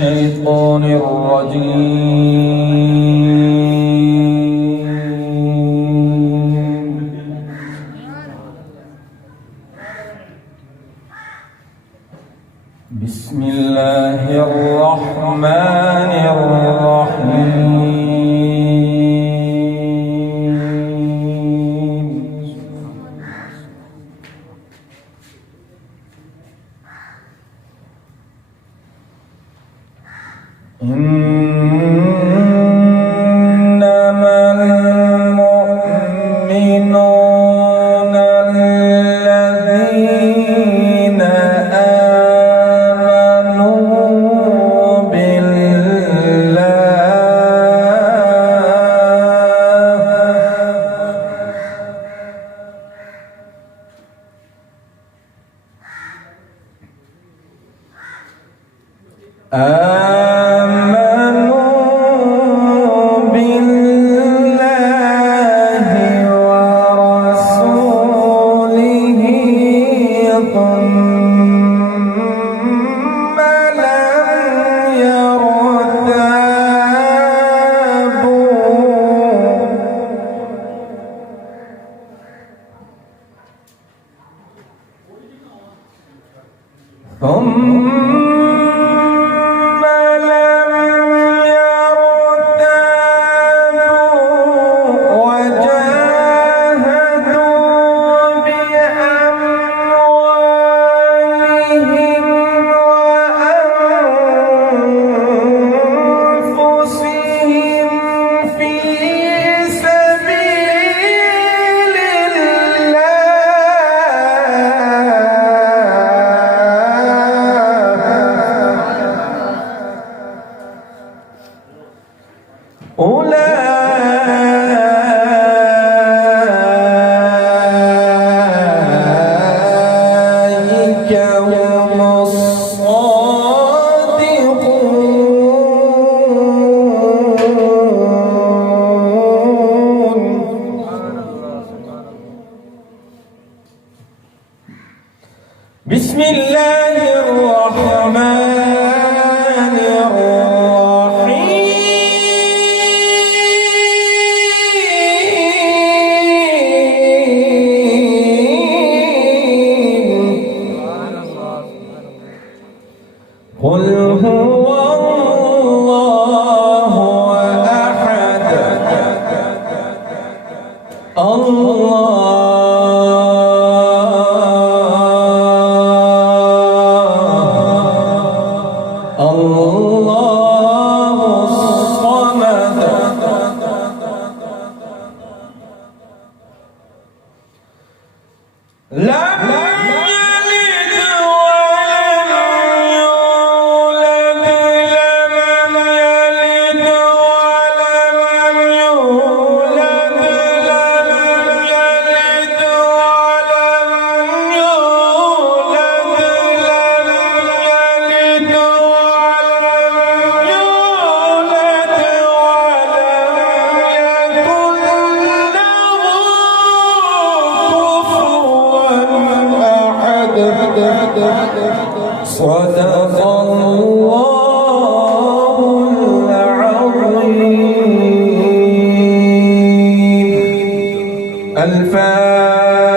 الشيطان الرجيم. بسم الله الرحمن الرحيم. إنما المؤمنون الذين آمنوا بالله ورسوله ثم لم يرتابوا وجاهدوا بأموالهم وأنفسهم في سبيل أولئك هم الصادقون. بسم الله الرحمن الرحيم. قل هو الله أحد الله الصمد لم يلد ولم يولد لم يلد ولم يولد لم يلد ولم يولد لم يلد ولم يولد ولم يكن له كفوا أحد. صدق الله العظيم. الفاتحة.